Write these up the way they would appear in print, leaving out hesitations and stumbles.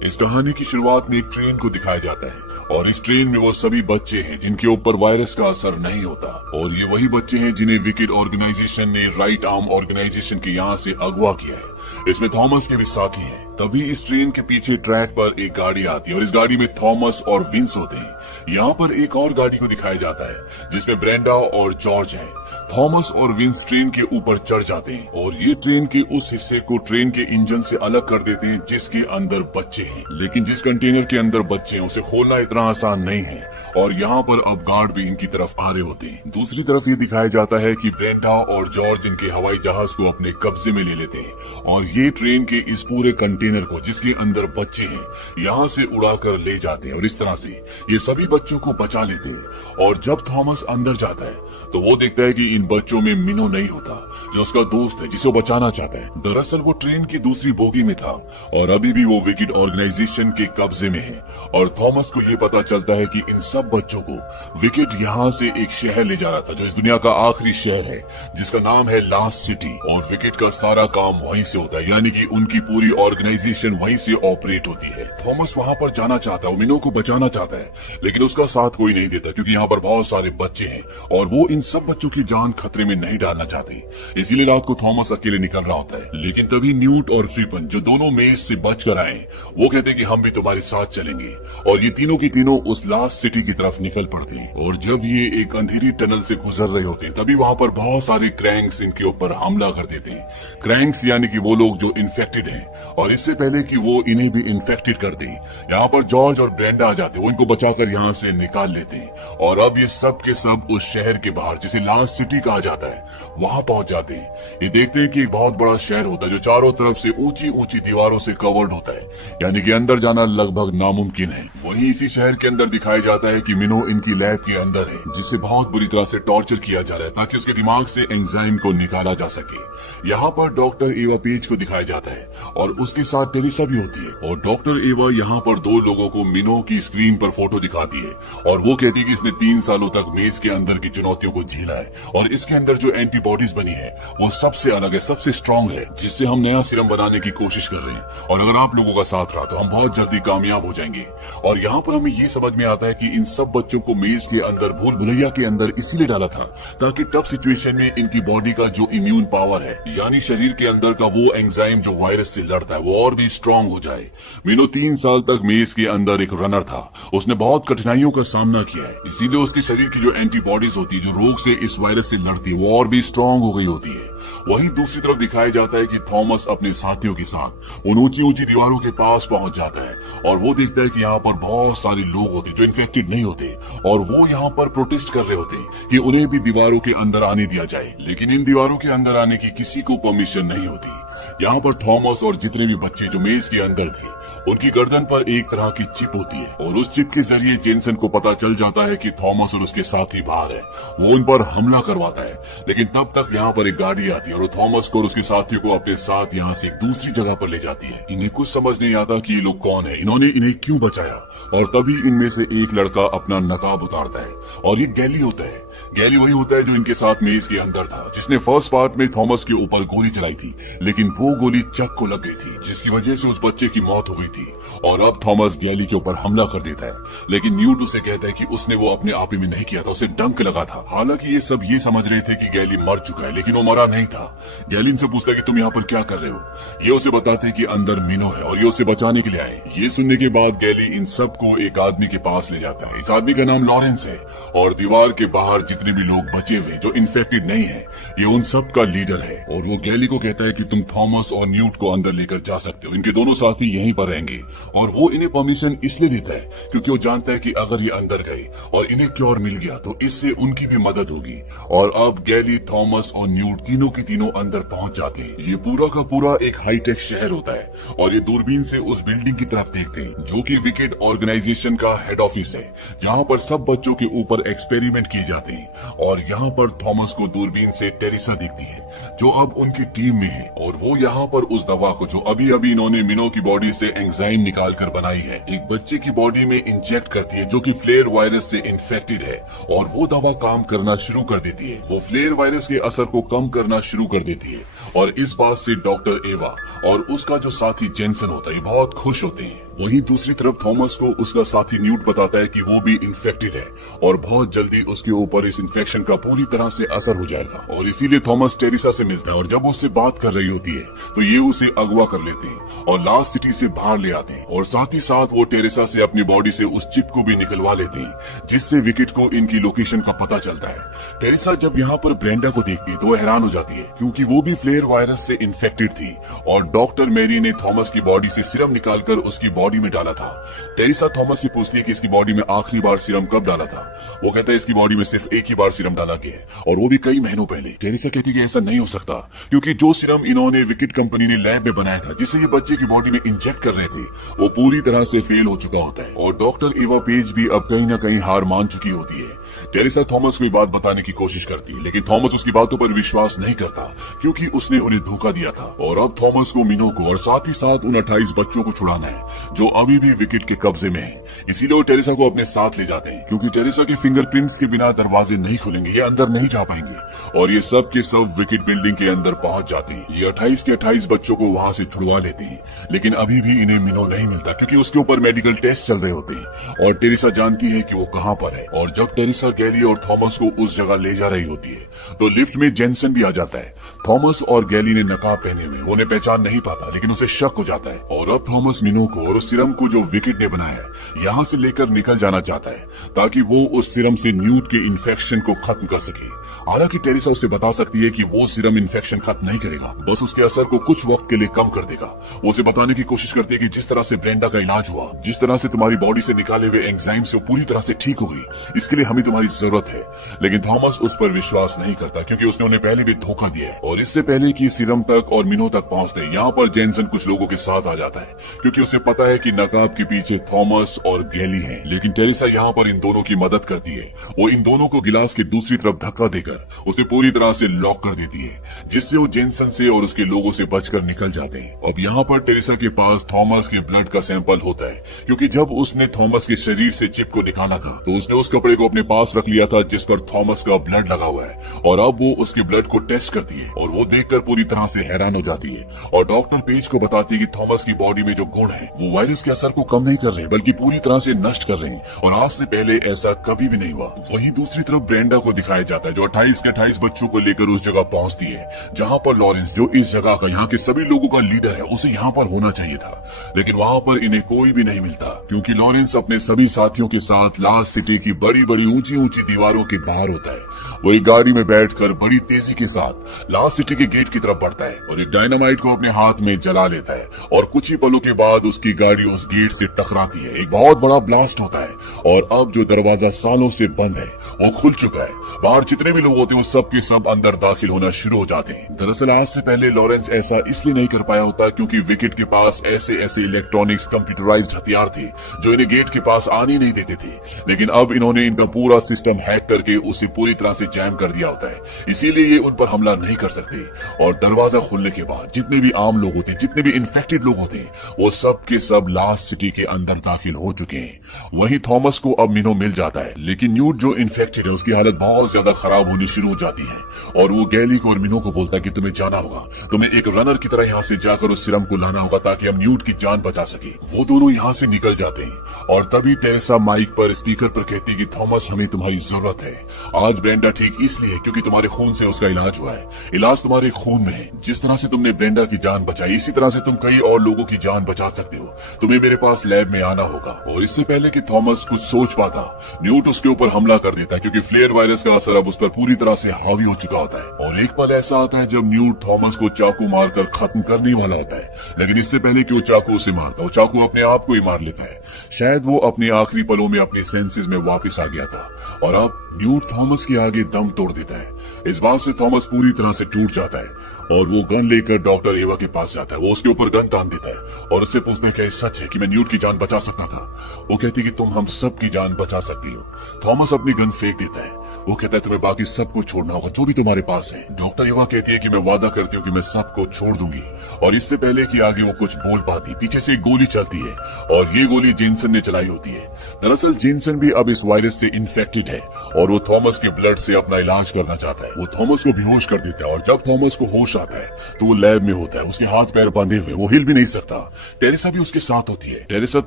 इस कहानी की शुरुआत में एक ट्रेन को दिखाया जाता है और इस ट्रेन में वो सभी बच्चे हैं जिनके ऊपर वायरस का असर नहीं होता और ये वही बच्चे हैं जिन्हें विकेट ऑर्गेनाइजेशन ने राइट आर्म ऑर्गेनाइजेशन के यहाँ से अगवा किया है। इसमें थॉमस के भी साथी हैं। तभी इस ट्रेन के पीछे ट्रैक पर एक गाड़ी आती है और इस गाड़ी में थॉमस और विंस होते हैं। यहाँ पर एक और गाड़ी को दिखाया जाता है जिसमें ब्रेंडा और जॉर्ज हैं। थॉमस और विंस ट्रेन के ऊपर चढ़ जाते हैं और ये ट्रेन के उस हिस्से को ट्रेन के इंजन से अलग कर देते हैं जिसके अंदर बच्चे हैं। लेकिन जिस कंटेनर के अंदर बच्चे हैं उसे खोलना इतना आसान नहीं है और यहाँ पर अब गार्ड भी इनकी तरफ आ रहे होते हैं। दूसरी तरफ ये दिखाया जाता है कि ब्रेंडा और जॉर्ज इनके हवाई जहाज को अपने कब्जे में ले लेते हैं और ये ट्रेन के इस पूरे कंटेनर को जिसके अंदर बच्चे हैं यहाँ से उड़ाकर ले जाते हैं और इस तरह से ये सभी बच्चों को बचा लेते हैं। और जब थॉमस अंदर जाता है तो वो देखता है कि इन बच्चों में मिनो नहीं होता जो उसका दोस्त है जिसे वो बचाना चाहता है। दरअसल वो ट्रेन की दूसरी बोगी में था और अभी भी वो विकेट ऑर्गेनाइजेशन के कब्जे में है और थॉमस को ये पता चलता है कि इन सब बच्चों को विकेट यहाँ से एक शहर ले जा रहा था जो इस दुनिया का आखिरी शहर है जिसका नाम है लास्ट सिटी और विकेट का सारा काम वहीं से होता है, यानी कि उनकी पूरी ऑर्गेनाइजेशन वहीं से ऑपरेट होती है। थॉमस वहाँ पर जाना चाहता है, मिनो को बचाना चाहता है लेकिन उसका साथ कोई नहीं देता क्योंकि यहाँ पर बहुत सारे बच्चे हैं और वो इन सब बच्चों की जान खतरे में नहीं डालना चाहते। इसीलिए रात को थॉमस अकेले निकल रहा होता है। लेकिन तभी न्यूट और फ्रीपन जो दोनों मेज से बच कर आए वो कहते हैं कि हम भी तुम्हारे साथ चलेंगे और ये तीनों की तीनों उस लास्ट सिटी की तरफ निकल पड़ते हैं। और जब ये एक अंधेरी टनल से गुजर रहे होते हैं तभी वहाँ पर बहुत सारे क्रैंक्स इनके ऊपर हमला कर देते हैं। क्रैंक्स यानी कि वो लोग जो इन्फेक्टेड हैं और इससे पहले कि वो इन्हें भी इन्फेक्टेड कर दें यहाँ पर जॉर्ज और ब्रेंडा आ जाते हैं, वो इनको बचाकर यहाँ से निकाल लेते हैं और अब ये सब के सब उस शहर के बाहर जिसे लास्ट सिटी कहा जाता है वहाँ पहुंच जाते हैं। ये देखते हैं कि एक बहुत बड़ा शहर होता है जो चारों तरफ से ऊंची ऊंची दीवारों से कवर्ड होता है, यानी कि अंदर जाना लगभग नामुमकिन है। वहीं इसी शहर के अंदर दिखाया जाता है कि मिनो इनकी लैब के अंदर है जिसे बहुत बुरी तरह से टॉर्चर किया जा रहा है ताकि उसके दिमाग से एंजाइम को निकाला जा सके। यहाँ पर डॉक्टर एवा पेज को दिखाया जाता है और उसके साथ टेरिसा भी होती है और डॉक्टर एवा यहाँ पर दो लोगों को मिनो की स्क्रीन पर फोटो दिखाती है और वो कहती है कि इसने 3 सालों तक मेज के अंदर की चुनौतियों को झेला है और इसके अंदर जो एंटीबॉडीज बनी है वो सबसे अलग है, सबसे स्ट्रॉन्ग है, जिससे हम नया सीरम बनाने की कोशिश कर रहे हैं और अगर आप लोगों का साथ रहा तो हम बहुत जल्दी कामयाब हो जाएंगे। और यहाँ पर हमें ये समझ में आता है कि इन सब बच्चों को मेज के अंदर भूल भुलैया के अंदर इसीलिए डाला था ताकि टफ सिचुएशन में इनकी बॉडी का जो इम्यून पावर है यानी शरीर के अंदर का वो एंजाइम जो वायरस से लड़ता है वो और भी स्ट्रॉन्ग हो जाए। मिनो 3 साल तक मेज के अंदर एक रनर था, उसने बहुत कठिनाइयों का सामना किया है, इसीलिए उसके शरीर की जो एंटीबॉडीज होती है जो रोग से इस वायरस से लड़ती है वो और भी स्ट्रॉन्ग हो गई होती है। वहीं दूसरी तरफ दिखाया जाता है कि थॉमस अपने साथियों के साथ उन ऊंची ऊंची दीवारों के पास पहुंच जाता है और वो देखता है कि यहाँ पर बहुत सारे लोग होते जो इन्फेक्टेड नहीं होते और वो यहाँ पर प्रोटेस्ट कर रहे होते कि उन्हें भी दीवारों के अंदर आने दिया जाए, लेकिन इन दीवारों के अंदर आने की किसी को परमिशन नहीं होती। यहाँ पर थॉमस और जितने भी बच्चे जो मेज के अंदर थे उनकी गर्दन पर एक तरह की चिप होती है और उस चिप के जरिए जेनसन को पता चल जाता है कि थॉमस और उसके साथी बाहर है। वो उन पर हमला करवाता है लेकिन तब तक यहाँ पर एक गाड़ी आती है और थॉमस को और उसके साथियों को अपने साथ यहाँ से एक दूसरी जगह पर ले जाती है। इन्हें कुछ समझ नहीं आता कि ये लोग कौन है, इन्होंने इन्हें क्यों बचाया और तभी इनमें से एक लड़का अपना नकाब उतारता है और ये गैली होता है। गैली वही होता है जो इनके साथ मेज के अंदर था जिसने फर्स्ट पार्ट में थॉमस के ऊपर गोली चलाई थी लेकिन वो गोली चक को लग गई थी जिसकी वजह से उस बच्चे की मौत हो गई थी और अब थॉमस गैली के ऊपर हमला कर देता है लेकिन न्यूट उसे कहता है कि उसने वो अपने आप ही में नहीं किया था, उसे डंक लगा था। हालांकि ये सब ये समझ रहे थे कि गैली मर चुका है लेकिन वो मरा नहीं था। गैली इनसे पूछता है कि तुम यहाँ पर क्या कर रहे हो, ये उसे बताते हैं कि अंदर मिनो है और ये उसे बचाने के लिए आए। ये सुनने के बाद गैली इन सबको एक आदमी के पास ले जाता है। इस आदमी का नाम लॉरेंस है और दीवार के बाहर जितने भी लोग बचे हुए जो इन्फेक्टेड नहीं है ये उन सब का लीडर है और वो गैली को कहता है कि तुम थॉमस और न्यूट को अंदर लेकर जा सकते हो, इनके दोनों साथी यहीं पर रहेंगे। और वो इन्हें परमिशन इसलिए देता है क्योंकि वो जानता है कि अगर ये अंदर गए और इन्हें क्योर मिल गया तो इससे उनकी भी मदद होगी। और अब गैली, थॉमस और न्यूट तीनों की तीनों अंदर पहुंच जाते हैं। ये पूरा का पूरा एक हाईटेक शहर होता है और ये दूरबीन से उस बिल्डिंग की तरफ देखते हैं जो कि विकेट ऑर्गेनाइजेशन का हेड ऑफिस है जहाँ पर सब बच्चों के ऊपर एक्सपेरिमेंट किए जाते हैं। और यहाँ पर थॉमस को दूरबीन से टेरिसा दिखती है जो अब उनकी टीम में है, और वो यहाँ पर उस दवा को जो अभी अभी इन्होंने मिनो की बॉडी से एंजाइम निकाल कर बनाई है, एक बच्चे की बॉडी में इंजेक्ट करती है जो कि फ्लेयर वायरस से इन्फेक्टेड है, और वो दवा काम करना शुरू कर देती है। वो फ्लेयर वायरस के असर को कम करना शुरू कर देती है, और इस बात से डॉक्टर एवा और उसका जो साथी जेनसन होता है बहुत खुश होते हैं। वहीं दूसरी तरफ थॉमस को उसका साथी न्यूट बताता है कि वो भी इन्फेक्टेड है और बहुत जल्दी उसके ऊपर इस इन्फेक्शन का पूरी तरह से असर हो जाएगा, और इसीलिए थॉमस टेरिसा से मिलता है, और जब उससे बात कर रही होती है तो ये उसे अगवा कर लेते हैं और लास्ट सिटी से बाहर ले आते हैं, और साथ ही साथ वो टेरिसा से अपनी बॉडी से उस चिप को भी निकलवा लेते हैं जिससे विकेट को इनकी लोकेशन का पता चलता है। टेरिसा जब यहाँ पर ब्रेंडा को देखती है तो वो हैरान हो जाती है क्योंकि वो भी फ्लेयर वायरस से इन्फेक्टेड थी, और डॉक्टर मेरी ने थॉमस की बॉडी से सीरम निकालकर उसकी बॉडी में डाला था। टेरिसा थॉमस से पूछती है कि इसकी बॉडी में आखिरी बार सीरम कब डाला था। वो कहता है इसकी बॉडी में सिर्फ एक ही बार सीरम डाला गया है, और वो भी कई महीनों पहले। टेरिसा कहती है कि ऐसा नहीं हो सकता क्योंकि जो सीरम इन्होंने विकेट कंपनी ने लैब में बनाया था जिससे ये बच्चे की बॉडी में इंजेक्ट कर रहे थे वो पूरी तरह से फेल हो चुका होता है, और डॉक्टर एवा पेज भी अब कहीं न कहीं हार मान चुकी होती है। टेरिसा थॉमस को ये बात बताने की कोशिश करती है, लेकिन थॉमस उसकी बातों पर विश्वास नहीं करता क्योंकि उसने उन्हें धोखा दिया था, और अब थॉमस को मिनो को और साथ ही साथ उन 28 बच्चों को छुड़ाना है जो अभी भी विकेट के कब्जे में है। इसीलिए वो टेरिसा को अपने साथ ले जाते हैं क्योंकि टेरिसा के फिंगरप्रिंट्स के बिना दरवाजे नहीं खुलेंगे, ये अंदर नहीं जा पाएंगे, और ये सब के सब विकेट बिल्डिंग के अंदर पहुंच जाते हैं। ये 28 के 28 बच्चों को वहां से छुड़वा लेते हैं, लेकिन अभी भी इन्हें मिनो नहीं मिलता क्योंकि उसके ऊपर मेडिकल टेस्ट चल रहे होते हैं, और टेरिसा जानती है कि वो कहाँ पर है। और जब टेरिसा गैली और थॉमस को उस जगह ले जा रही होती है तो लिफ्ट में जेनसन भी आ जाता है। थॉमस और गैली ने नकाब पहने हुए, उन्हें पहचान नहीं पाता, लेकिन उसे शक हो जाता है, और अब थॉमस मिनो को और उस सीरम को जो विकेट ने बनाया है यहाँ से लेकर निकल जाना चाहता है ताकि वो उस सीरम से न्यूट के इन्फेक्शन को खत्म कर सके। हालांकि टेरिसा उसे बता सकती है कि वो सीरम इन्फेक्शन खत्म नहीं करेगा, बस उसके असर को कुछ वक्त के लिए कम कर देगा। वो उसे बताने की कोशिश करती है कि जिस तरह से ब्रेंडा का इलाज हुआ, जिस तरह से तुम्हारी बॉडी से निकाले हुए एंजाइम से वो पूरी तरह से ठीक हो गई, इसके लिए हमें तुम्हारी जरूरत है। लेकिन थॉमस उस पर विश्वास नहीं करता क्योंकि उसने उन्हें पहले भी धोखा दिया है, और इससे पहले कि सीरम तक और मिनो तक पहुंचते यहाँ पर जेनसन कुछ लोगों के साथ आ जाता है क्योंकि उसे पता है कि नकाब के पीछे थॉमस और गैली हैं। लेकिन टेरिसा यहाँ पर इन दोनों की मदद करती है। वो इन दोनों को गिलास की दूसरी तरफ धक्का देकर उसे पूरी तरह से लॉक कर देती है जिससे वो जेनसन से और उसके लोगों से बचकर निकल जाते हैं। अब यहाँ पर टेरिसा के पास थॉमस के ब्लड का सैंपल होता है क्योंकि जब उसने थॉमस के शरीर से चिप को निकाला था तो उसने उस कपड़े को अपने पास रख लिया था जिस पर थॉमस का ब्लड लगा हुआ है, और अब वो उसके ब्लड को टेस्ट करती है और वो देखकर पूरी तरह से हैरान हो जाती है, और डॉक्टर पेज को बताती है कि थॉमस की बॉडी में जो गुण है वो वायरस के असर को कम नहीं कर रहे बल्कि पूरी तरह से नष्ट कर रहे हैं, और आज से पहले ऐसा कभी भी नहीं हुआ। वहीं दूसरी तरफ ब्रेंडा को दिखाया जाता है जो 28 के 28 बच्चों को लेकर उस जगह पहुंचती है जहां पर लॉरेंस, जो इस जगह का यहाँ के सभी लोगों का लीडर है, उसे यहाँ पर होना चाहिए था, लेकिन वहाँ पर इन्हें कोई भी नहीं मिलता क्योंकि लॉरेंस अपने सभी साथियों के साथ लास्ट सिटी की बड़ी बड़ी ऊंची ऊंची दीवारों के बाहर होता है। वो एक गाड़ी में बैठकर बड़ी तेजी के साथ लास्ट सिटी के गेट की तरफ बढ़ता है और एक डायनामाइट को अपने हाथ में जला लेता है, और कुछ ही पलों के बाद उसकी गाड़ी उस गेट से टकराती है। एक बहुत बड़ा ब्लास्ट होता है और अब जो दरवाजा सालों से बंद है वो खुल चुका है। बाहर जितने भी लोग होते हैं वो सब के सब अंदर दाखिल होना शुरू हो जाते हैं। दरअसल आज से पहले लॉरेंस ऐसा इसलिए नहीं कर पाया होता क्योंकि विकेट के पास ऐसे ऐसे इलेक्ट्रॉनिक्स कंप्यूटराइज्ड हथियार थे जो इन्हें गेट के पास आने नहीं देते थे, लेकिन अब इन्होंने इनका पूरा सिस्टम हैक करके उसे पूरी तरह से जैम कर दिया होता है, इसीलिए ये उन पर हमला नहीं कर सकते। और दरवाजा खुलने के बाद जितने भी आम लोग होते, जितने भी इन्फेक्टेड लोग होते, वो सब के सब लास्ट सिटी के अंदर दाखिल हो चुके हैं। वहीं थॉमस को अब मिनो मिल जाता है, लेकिन न्यूट जो इन्फेक्टेड है उसकी हालत बहुत ज्यादा खराब होनी शुरू हो जाती है, और वो गैली को और मिनो को बोलता है कि तुम्हें जाना होगा, तुम्हें एक रनर की तरह यहाँ से जाकर उस सीरम को लाना होगा ताकि हम न्यूट की जान बचा सके। वो दोनों यहाँ से निकल जाते हैं, और तभी टेरेसा माइक पर स्पीकर पर कहती है कि थॉमस, हमें तुम्हारी जरूरत है। आज ब्रेंडा ठीक इसलिए क्योंकि तुम्हारे खून से उसका इलाज हुआ है, इलाज तुम्हारे खून में है। जिस तरह से तुमने ब्रेंडा की जान बचाई, इसी तरह से तुम कई और लोगों की जान बचा सकते हो। तुम्हें मेरे पास लैब में आना होगा। और इससे पहले कि थॉमस कुछ सोच पाता, न्यूट उसके ऊपर हमला कर देता है क्योंकि फ्लेयर वायरस का असर अब उस पर पूरी तरह से हावी हो चुका होता है। और एक पल ऐसा आता है जब न्यूट थॉमस को चाकू मारकर खत्म करने वाला होता है, लेकिन इससे पहले कि वो चाकू उसे मारता, वो चाकू अपने आप को ही मार लेता है। शायद वो अपने आखिरी पलों में अपने सेंसेस में वापस आ गया था, और अब न्यूट थॉमस के आगे दम तोड़ देता है। इस बात से थॉमस पूरी तरह से टूट जाता है और वो गन लेकर डॉक्टर एवा के पास जाता है। वो उसके ऊपर गन तान देता है और उससे पूछता है क्या ये सच है कि मैं न्यूट की जान बचा सकता था। वो कहती है कि तुम हम सब की जान बचा सकती हो। थॉमस अपनी गन फेंक देता है वो कहता है तुम्हें बाकी सब कुछ छोड़ना होगा जो भी तुम्हारे पास है। डॉक्टर युवा कहती है कि मैं वादा करती हूँ कि मैं सबको छोड़ दूंगी। और इससे पहले कि आगे वो कुछ बोल पाती, पीछे से एक गोली चलती है और ये गोली जेनसन ने चलाई होती है। दरअसल जेनसन भी अब इस वायरस से इन्फेक्टेड है और वो थॉमस के ब्लड से अपना इलाज करना चाहता है। वो थॉमस को बेहोश कर देता है और जब थॉमस को होश आता है तो वो लैब में होता है, उसके हाथ पैर बांधे हुए, वो हिल भी नहीं सकता। टेरेसा भी उसके साथ होती है। टेरेसा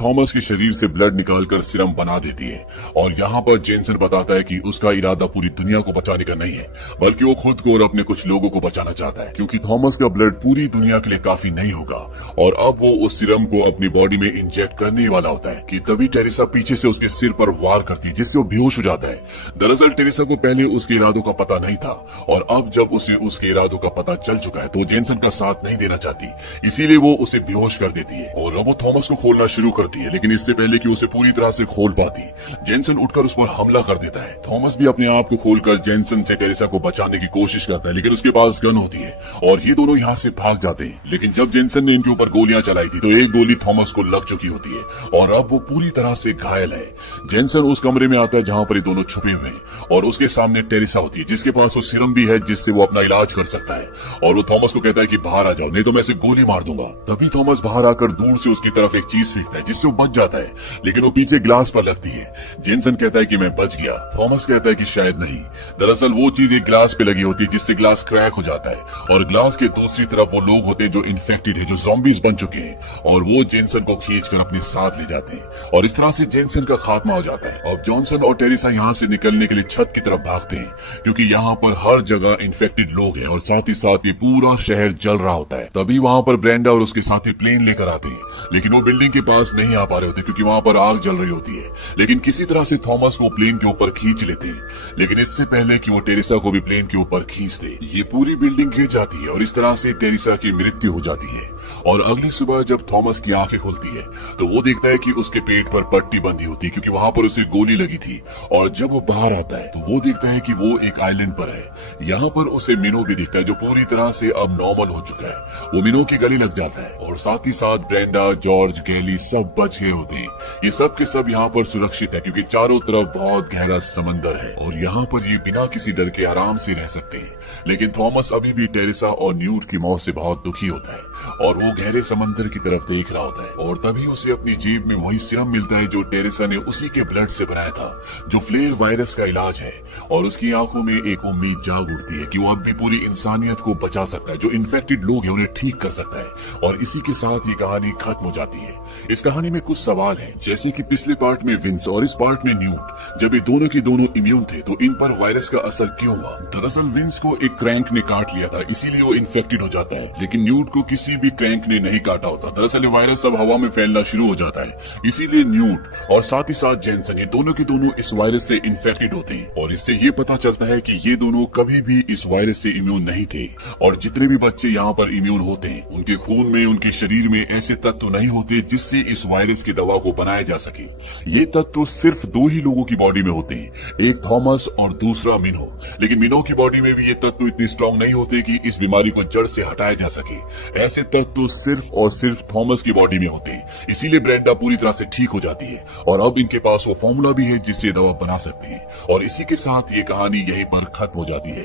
थॉमस के शरीर से ब्लड निकालकर सिरम बना देती है और यहाँ पर जेनसन बताता है कि उसका इरादा पूरी दुनिया को बचाने का नहीं है, बल्कि वो खुद को और अपने कुछ लोगों को बचाना चाहता है, क्योंकि थॉमस का ब्लड पूरी दुनिया के लिए काफी नहीं होगा। और अब वो उस सिरम को अपनी बॉडी में इंजेक्ट करने वाला होता है कि तभी टेरेसा पीछे से उसके सिर पर वार करती है, जिससे वो बेहोश हो जाता है। दरअसल टेरेसा को पहले उसके इरादों का पता नहीं था और अब जब उसे उसके इरादों का पता चल चुका है तो जेनसन का साथ नहीं देना चाहती, इसीलिए वो उसे बेहोश कर देती है और अब वो थॉमस को खोलना शुरू करती है। लेकिन इससे पहले कि उसे पूरी तरह से खोल पाती, जेनसन उठकर उस पर हमला कर देता है। थॉमस भी अपने आप को खोलकर जेनसन से टेरेसा को बचाने की कोशिश करता है, लेकिन उसके पास गन होती है और ये दोनों यहाँ से भाग जाते हैं। लेकिन जब जेनसन ने इनके ऊपर गोलियां चलाई थी तो एक गोली थॉमस को लग चुकी होती है और अब वो पूरी तरह से घायल है। जेनसन उस कमरे में आता है जहाँ पर ये दोनों छुपे हुए हैं और उसके सामने टेरेसा होती है, जिसके पास वो सिरम भी है जिससे वो अपना इलाज कर सकता है। और वो थॉमस को कहता है कि बाहर आ जाओ, नहीं तो मैं इसे गोली मार दूंगा। तभी थॉमस बाहर आकर दूर से उसकी तरफ एक चीज फेंकता है जिससे वो बच जाता है, लेकिन वो पीछे ग्लास पर लगती है। जेनसन कहता है कि मैं बच गया। थॉमस कहता है कि शायद नहीं। दरअसल वो चीज एक ग्लास पे लगी होती है जिससे ग्लास क्रैक हो जाता है और ग्लास के दूसरी तरफ वो लोग होते हैं जो इन्फेक्टेड है, जो ज़ॉम्बीज बन चुके हैं और वो जेनसन को खींचकर अपने साथ ले जाते हैं और इस तरह से जेनसन का खात्मा हो जाता है। अब जॉनसन और टेरेसा यहाँ से निकलने के लिए छत की तरफ भागते हैं क्योंकि यहाँ पर हर जगह इन्फेक्टेड लोग हैं और साथ ही साथ ये पूरा शहर जल रहा होता है। तभी वहाँ पर ब्रेंडा और उसके साथी प्लेन लेकर आते हैं, लेकिन वो बिल्डिंग के पास नहीं आ पा रहे होते क्योंकि वहाँ पर आग जल रही होती है। लेकिन किसी तरह से थॉमस को प्लेन के ऊपर खींच लेते हैं, लेकिन इससे पहले कि वो टेरेसा को भी प्लेन के ऊपर खींच दे, ये पूरी बिल्डिंग गिर जाती है और इस तरह से टेरेसा की मृत्यु हो जाती है। और अगली सुबह जब थॉमस की आंखें खुलती है तो वो देखता है कि उसके पेट पर पट्टी बंधी होती है क्योंकि वहां पर उसे गोली लगी थी। और जब वो बाहर आता है तो वो देखता है कि वो एक आइलैंड पर है। यहाँ पर उसे मिनो भी दिखता है जो पूरी तरह से अब नॉर्मल हो चुका है। वो मिनो की गले लग जाता है और साथ ही साथ ब्रेंडा, जॉर्ज, गैली सब बच गए होते हैं। ये सब के सब यहाँ पर सुरक्षित है क्योंकि चारों तरफ बहुत गहरा समंदर है और यहाँ पर ये बिना किसी डर के आराम से रह सकते हैं। लेकिन थॉमस अभी भी टेरेसा और न्यूट की मौत से बहुत दुखी होता है और वो गहरे समंदर की तरफ देख रहा होता है। और तभी उसे अपनी जेब में वही सिरम मिलता है जो टेरेसा ने उसी के ब्लड से बनाया था, जो फ्लेयर वायरस का इलाज है। और उसकी आंखों में एक उम्मीद जाग उठती है कि वो अब भी पूरी इंसानियत को बचा सकता है, जो इन्फेक्टेड लोग हैं उन्हें ठीक कर सकता है। और इसी के साथ ये कहानी खत्म हो जाती है। इस कहानी में कुछ सवाल हैं, जैसे कि पिछले पार्ट में विंस और इस पार्ट में न्यूट, जब ये दोनों के दोनों इम्यून थे तो इन पर वायरस का असर क्यों हुआ? दरअसल विंस को एक क्रैंक ने काट लिया था, इसीलिए वो इन्फेक्टेड हो जाता है, लेकिन न्यूट को किसी भी क्रैंक ने नहीं काटा होता। दरअसल वायरस सब हवा में फैलना शुरू हो जाता है, इसीलिए न्यूट और साथ ही साथ जेनसन ये दोनों के दोनों इस वायरस से इन्फेक्टेड होते हैं। और इससे ये पता चलता है कि ये दोनों कभी भी इस वायरस से इम्यून नहीं थे। और जितने भी बच्चे यहाँ पर इम्यून होते हैं उनके खून में, उनके शरीर में ऐसे तत्व नहीं होते जिससे इस वायरस की दवा को बनाया जा सके। ये तत्व सिर्फ दो ही लोगों की बॉडी में होते हैं, एक थॉमस और दूसरा मिनो। लेकिन मिनो की बॉडी में भी ये तत्व इतने स्ट्रांग नहीं होते कि इस बीमारी को जड़ से हटाया जा सके। ऐसे तत्व सिर्फ और सिर्फ थॉमस की बॉडी में होते हैं, इसीलिए ब्रेंडा पूरी तरह से ठीक हो जाती है और अब इनके पास वो फॉर्मूला भी है जिससे दवा बना सकते हैं। और इसी के साथ ये कहानी यहीं पर खत्म हो जाती है।